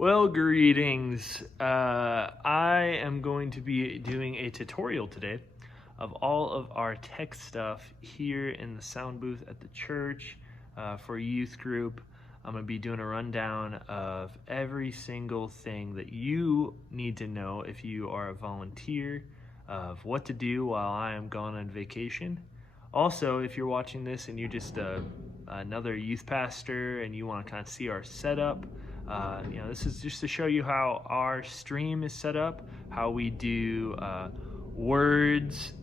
Well, greetings. I am going to be doing a tutorial today of all of our tech stuff here in the sound booth at the church for a youth group. I'm going to be doing a rundown of every single thing that you need to know if you are a volunteer, of what to do while I am gone on vacation. Also, if you're watching this and you're just another youth pastor and you want to kind of see our setup, this is just to show you how our stream is set up, how we do words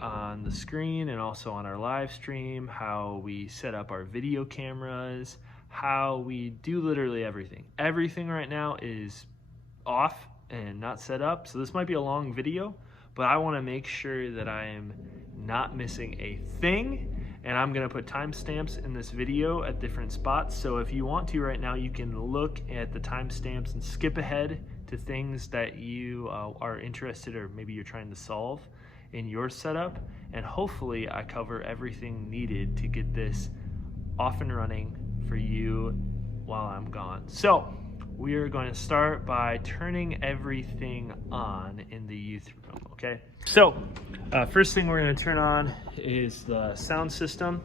on the screen and also on our live stream, how we set up our video cameras, how we do literally everything. Everything right now is off and not set up, so this might be a long video, but I want to make sure that I am not missing a thing. And I'm going to put timestamps in this video at different spots. So if you want to right now, you can look at the timestamps and skip ahead to things that you are interested or maybe you're trying to solve in your setup. And hopefully I cover everything needed to get this off and running for you while I'm gone. So we are going to start by turning everything on in the youth room, okay? So first thing we're going to turn on is the sound system.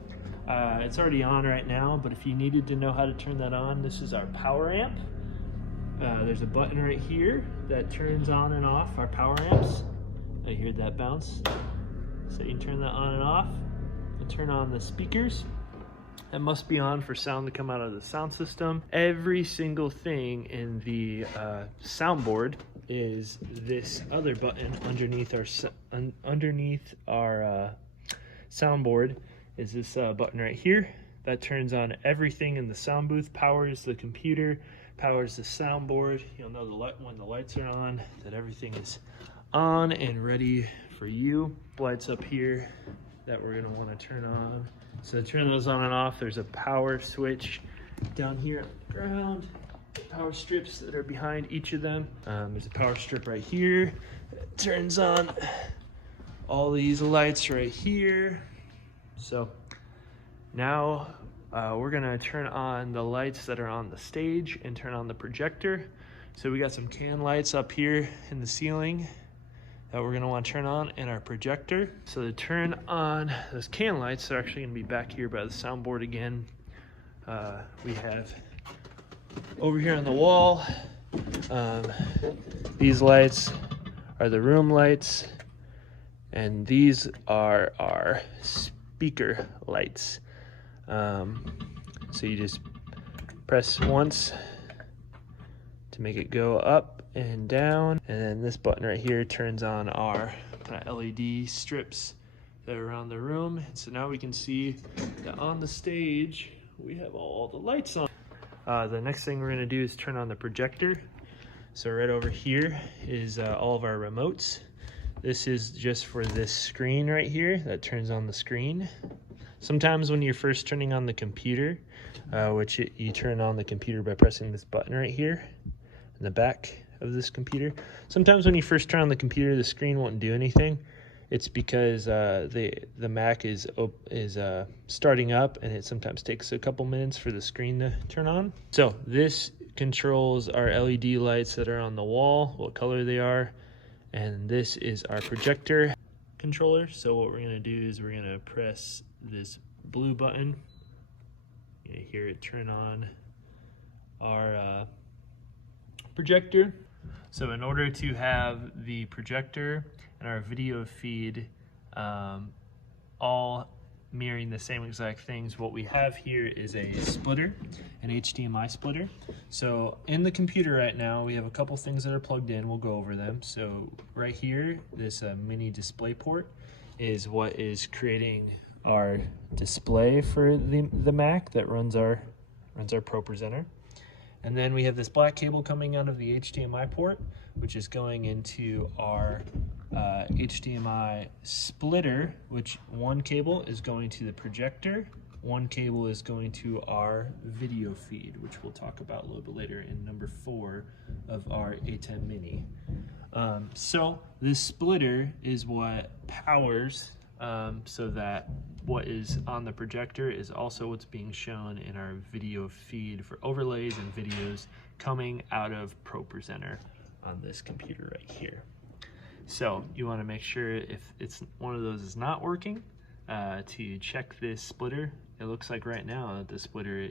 It's already on right now, but if you needed to know how to turn that on, this is our power amp. There's a button right here that turns on and off our power amps. I heard that bounce. So you can turn that on and off and turn on the speakers. That must be on for sound to come out of the sound system. Every single thing in the soundboard is this other button underneath our soundboard is this button right here that turns on everything in the sound booth, powers the computer, powers the soundboard. You'll know when the lights are on that everything is on and ready for you. Lights up here that we're going to want to turn on. So to turn those on and off, there's a power switch down here on the ground. Power strips that are behind each of them. There's a power strip right here that turns on all these lights right here. So now we're gonna turn on the lights that are on the stage and turn on the projector. So we got some can lights up here in the ceiling that we're gonna want to turn on in our projector. So to turn on those can lights, they're actually gonna be back here by the soundboard again. We have over here on the wall, these lights are the room lights, and these are our speaker lights. So you just press once to make it go up and down, and then this button right here turns on our kind of LED strips that are around the room. And so now we can see that on the stage we have all the lights on. The next thing we're going to do is turn on the projector. So right over here is all of our remotes. This is just for this screen right here that turns on the screen. Sometimes when you're first turning on the computer, you turn on the computer by pressing this button right here in the back of this computer. Sometimes when you first turn on the computer, the screen won't do anything. It's because the Mac is starting up, and it sometimes takes a couple minutes for the screen to turn on. So this controls our LED lights that are on the wall, what color they are, and this is our projector controller. So what we're going to do is we're going to press this blue button. You hear it turn on our projector. So in order to have the projector and our video feed all mirroring the same exact things, what we have here is a splitter, an HDMI splitter. So in the computer right now, we have a couple things that are plugged in. We'll go over them. So right here, this mini display port is what is creating our display for the Mac that runs our Propresenter. And then we have this black cable coming out of the HDMI port, which is going into our HDMI splitter, which one cable is going to the projector, one cable is going to our video feed, which we'll talk about a little bit later in number 4 of our A10 Mini. So this splitter is what powers so that what is on the projector is also what's being shown in our video feed for overlays and videos coming out of Propresenter on this computer right here. So you want to make sure if it's one of those is not working, to check this splitter. It looks like right now that the splitter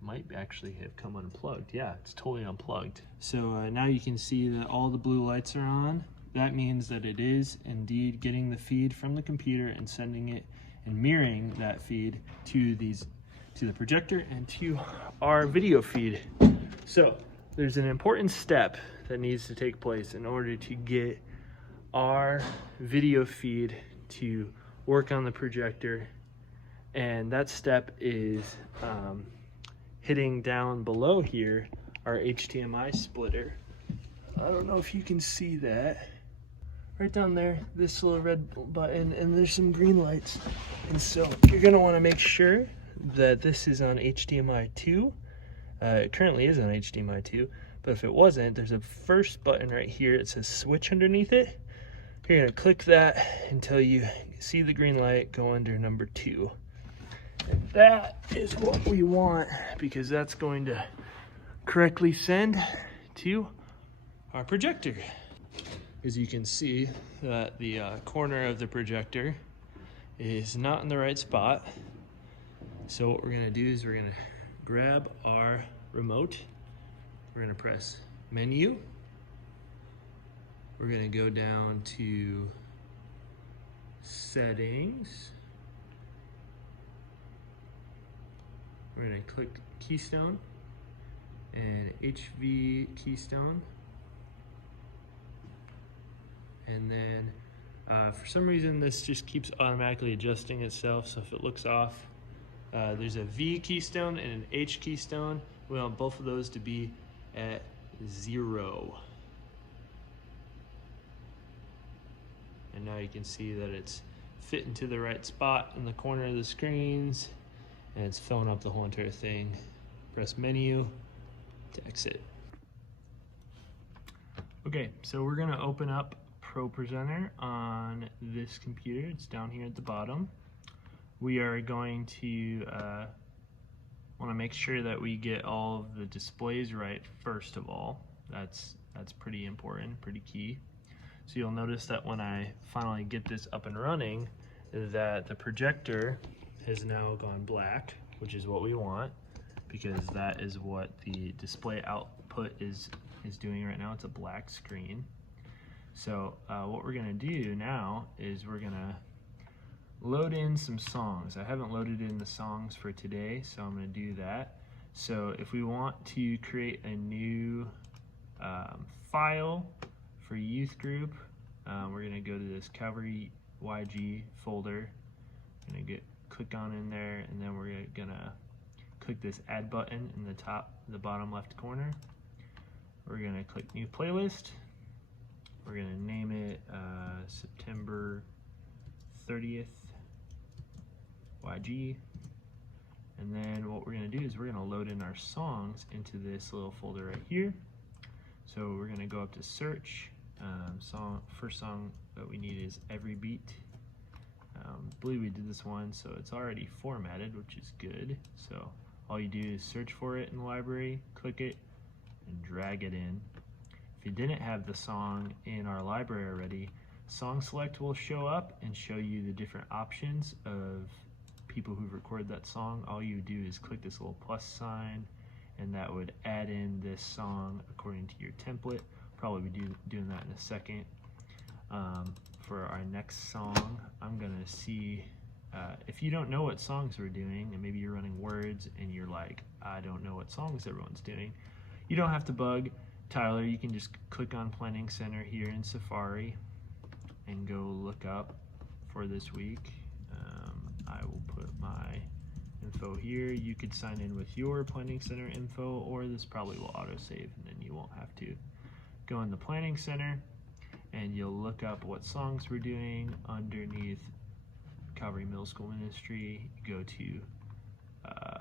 might actually have come unplugged. Yeah, it's totally unplugged. So now you can see that all the blue lights are on. That means that it is indeed getting the feed from the computer and sending it and mirroring that feed to the projector and to our video feed. So there's an important step that needs to take place in order to get our video feed to work on the projector, and that step is hitting down below here our HDMI splitter. I don't know if you can see that. Right down there, this little red button, and there's some green lights. And so you're gonna wanna make sure that this is on HDMI 2. It currently is on HDMI 2, but if it wasn't, there's a first button right here. It says switch underneath it. You're gonna click that until you see the green light go under number 2. And that is what we want, because that's going to correctly send to our projector. As you can see that the corner of the projector is not in the right spot. So what we're gonna do is we're gonna grab our remote. We're gonna press menu. We're gonna go down to settings. We're gonna click keystone and HV keystone. And then for some reason this just keeps automatically adjusting itself, so if it looks off, there's a V keystone and an H keystone. We want both of those to be at 0. And now you can see that it's fitting to the right spot in the corner of the screens, and it's filling up the whole entire thing. Press menu to exit. Okay, so we're gonna open up Propresenter on this computer. It's down here at the bottom. We are going to want to make sure that we get all of the displays right first of all. That's pretty important, pretty key. So you'll notice that when I finally get this up and running, that the projector has now gone black, which is what we want, because that is what the display output is doing right now. It's a black screen. So what we're gonna do now is we're gonna load in some songs. I haven't loaded in the songs for today, so I'm gonna do that. So if we want to create a new file for youth group, we're gonna go to this Calvary YG folder. I'm gonna click on in there, and then we're gonna click this add button in the bottom left corner. We're gonna click new playlist. We're gonna name it September 30th YG. And then what we're gonna do is we're gonna load in our songs into this little folder right here. So we're gonna go up to search. First song that we need is Every Beat. I believe we did this one, so it's already formatted, which is good. So all you do is search for it in the library, click it, and drag it in. If you didn't have the song in our library already, Song Select will show up and show you the different options of people who've recorded that song. All you do is click this little plus sign, and that would add in this song according to your template. Probably be doing that in a second. For our next song, I'm gonna see, if you don't know what songs we're doing, and maybe you're running words and you're like, I don't know what songs everyone's doing, you don't have to bug Tyler. You can just click on Planning Center here in Safari and go look up for this week. I will put my info here. You could sign in with your Planning Center info, or this probably will autosave, and then you won't have to go in the Planning Center, and you'll look up what songs we're doing underneath Calvary Middle School Ministry. You go to,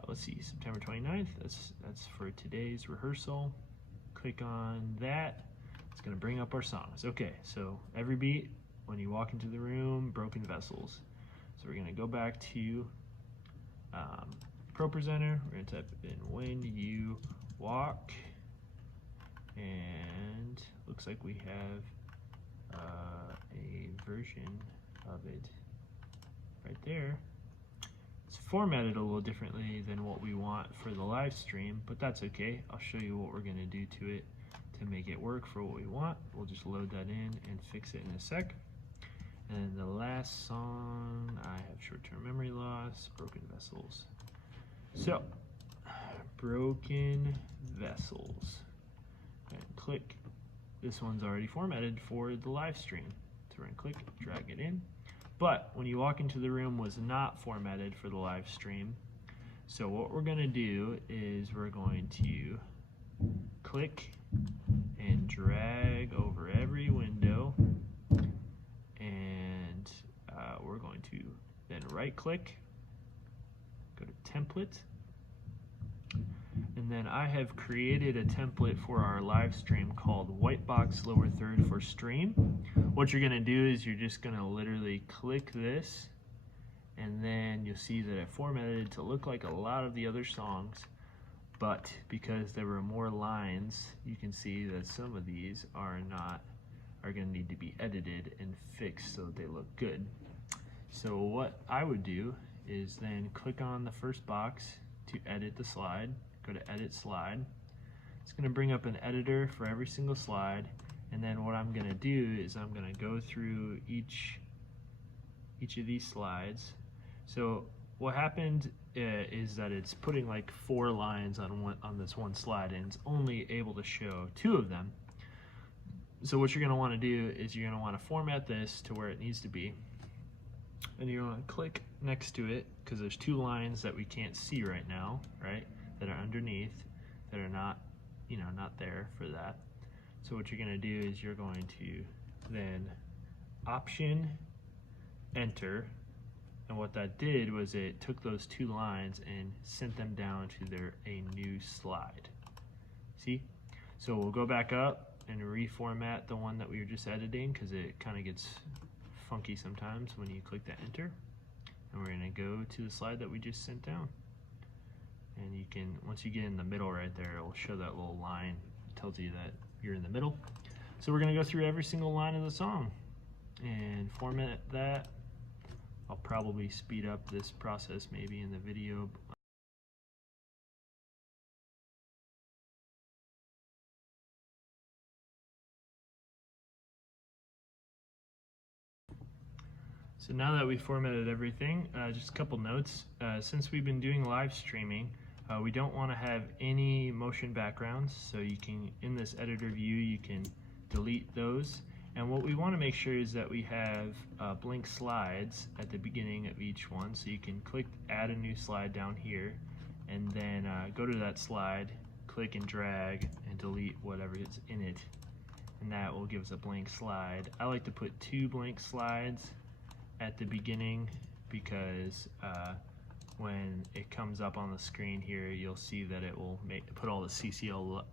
let's see, September 29th. That's for today's rehearsal. Click on that. It's gonna bring up our songs. Okay, so Every Beat, When You Walk Into the Room, Broken Vessels. So we're gonna go back to Propresenter. We're gonna type in When You Walk and looks like we have a version of it right there. It's formatted a little differently than what we want for the live stream, but that's okay. I'll show you what we're going to do to it to make it work for what we want. We'll just load that in and fix it in a sec. And the last song, I have short-term memory loss, broken vessels. So, broken vessels. And click. This one's already formatted for the live stream. So we're going to click, drag it in. But when you walk into the room, was not formatted for the live stream. So what we're going to do is we're going to click and drag over every window, and we're going to then right click, go to template, and then I have created a template for our live stream called white box lower third for stream. What you're going to do is you're just going to literally click this, and then you'll see that it formatted to look like a lot of the other songs, but because there were more lines, you can see that some of these are going to need to be edited and fixed so that they look good. So what I would do is then click on the first box to edit the slide. Go to edit slide. It's going to bring up an editor for every single slide, and then what I'm going to do is I'm going to go through each of these slides. So what happened is that it's putting like 4 lines on this one slide, and it's only able to show 2 of them. So what you're going to want to do is you're going to want to format this to where it needs to be, and you're going to click next to it because there's 2 lines that we can't see right now, right? That are underneath, that are not, not there for that. So what you're going to do is you're going to then Option Enter, and what that did was it took those 2 lines and sent them down to a new slide. See? So we'll go back up and reformat the one that we were just editing because it kind of gets funky sometimes when you click that enter. And we're going to go to the slide that we just sent down. And you can, once you get in the middle right there, it will show that little line. It tells you that you're in the middle. So we're going to go through every single line of the song and format that. I'll probably speed up this process maybe in the video. So now that we formatted everything, just a couple notes. Since we've been doing live streaming, we don't want to have any motion backgrounds, so you can, in this editor view, you can delete those. And what we want to make sure is that we have blank slides at the beginning of each one, so you can click add a new slide down here, and then go to that slide, click and drag, and delete whatever is in it, and that will give us a blank slide. I like to put 2 blank slides at the beginning because when it comes up on the screen here, you'll see that it will put all the CCLI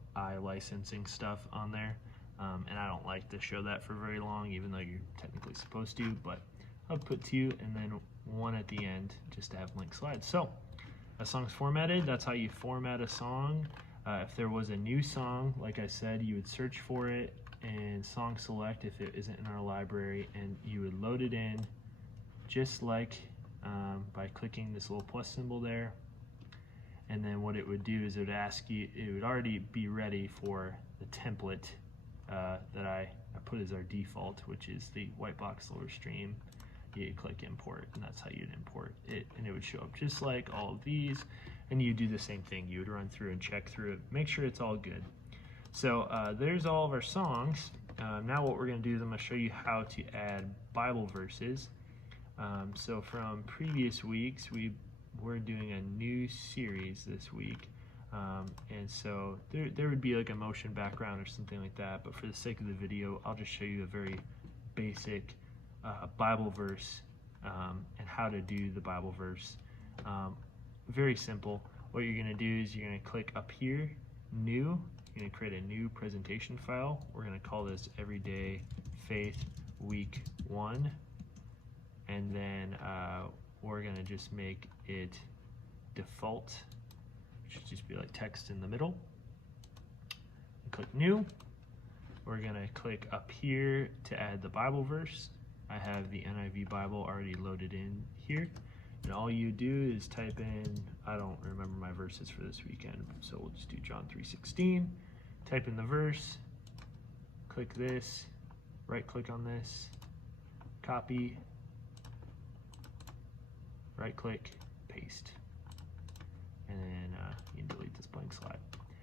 licensing stuff on there, and I don't like to show that for very long, even though you're technically supposed to, but I'll put 2 and then 1 at the end just to have blank slides. So a song's formatted. That's how you format a song. If there was a new song, like I said, you would search for it and song select if it isn't in our library, and you would load it in just like by clicking this little plus symbol there. And then what it would do is it would ask you, it would already be ready for the template that I put as our default, which is the white box lower stream. You click import, and that's how you'd import it, and it would show up just like all of these, and you do the same thing. You would run through and check through it, make sure it's all good. So there's all of our songs. Now what we're going to do is I'm going to show you how to add Bible verses. So from previous weeks, we're doing a new series this week, and so there would be like a motion background or something like that, but for the sake of the video, I'll just show you a very basic Bible verse and how to do the Bible verse. Very simple. What you're going to do is you're going to click up here, new. You're going to create a new presentation file. We're going to call this Everyday Faith Week 1. And then we're going to just make it default, which should just be like text in the middle. click New. We're gonna click up here to add the Bible verse. I have the NIV Bible already loaded in here. And all you do is type in, I don't remember my verses for this weekend, so we'll just do John 3:16. Type in the verse, click this, right click on this, copy, right click, paste. And then you can delete this blank slide.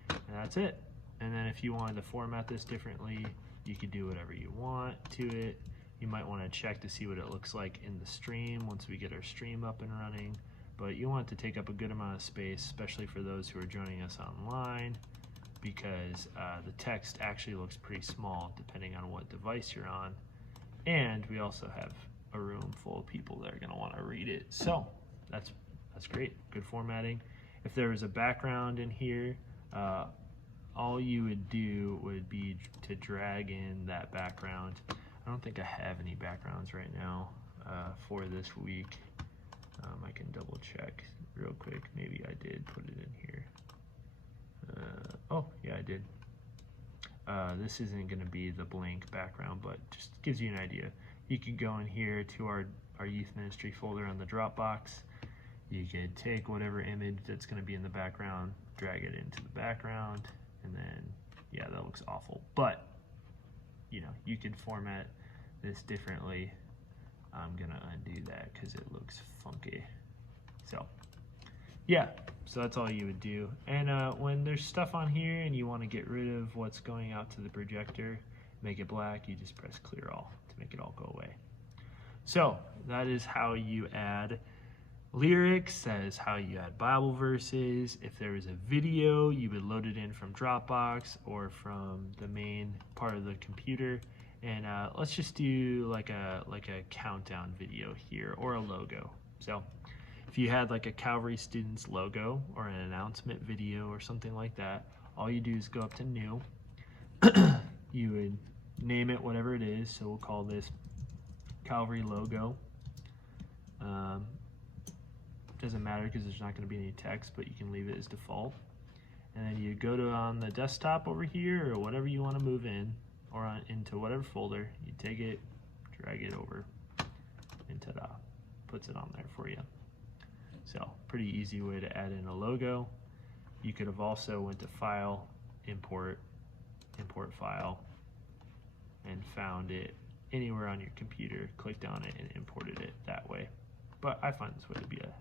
And that's it. And then if you wanted to format this differently, you could do whatever you want to it. You might want to check to see what it looks like in the stream once we get our stream up and running. But you want it to take up a good amount of space, especially for those who are joining us online, because the text actually looks pretty small depending on what device you're on. And we also have a room full of people that are going to want to read it. So that's great, good formatting. If there was a background in here, all you would do would be to drag in that background. I don't think I have any backgrounds right now for this week. I can double check real quick. Maybe I did put it in here. Oh, yeah, I did. This isn't going to be the blank background, but just gives you an idea. You could go in here to our youth ministry folder on the Dropbox. You could take whatever image that's going to be in the background, drag it into the background, and then, yeah, that looks awful. But, you know, you could format this differently. I'm going to undo that because it looks funky. So, yeah, so that's all you would do. And when there's stuff on here and you want to get rid of what's going out to the projector, make it black, you just press clear all to make it all go away. So that is how you add lyrics, that is how you add Bible verses. If there was a video, you would load it in from Dropbox or from the main part of the computer. And let's just do like a countdown video here, or a logo. So if you had like a Calvary students logo or an announcement video or something like that, all you do is go up to New. You would name it whatever it is. So we'll call this Calvary logo. Doesn't matter because there's not going to be any text, but you can leave it as default. And then you go to on the desktop over here, or whatever you want to move in, or into whatever folder. You take it, drag it over, and ta-da, puts it on there for you. So pretty easy way to add in a logo. You could have also went to File, Import File, and found it anywhere on your computer, clicked on it, and imported it that way. But I find this way to be a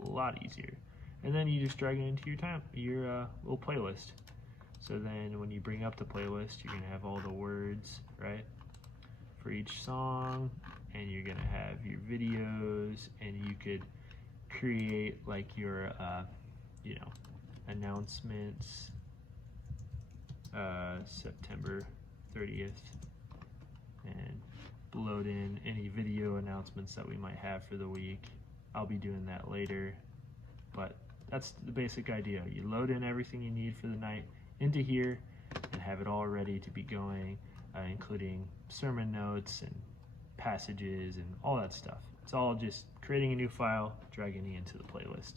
lot easier. And then you just drag it into your little playlist. So then when you bring up the playlist, you're gonna have all the words, right, for each song, and you're gonna have your videos, and you could create like your you know, announcements, September 30th, and load in any video announcements that we might have for the week. I'll be doing that later, but that's the basic idea. You load in everything you need for the night into here and have it all ready to be going, including sermon notes and passages and all that stuff. It's all just creating a new file, dragging it into the playlist.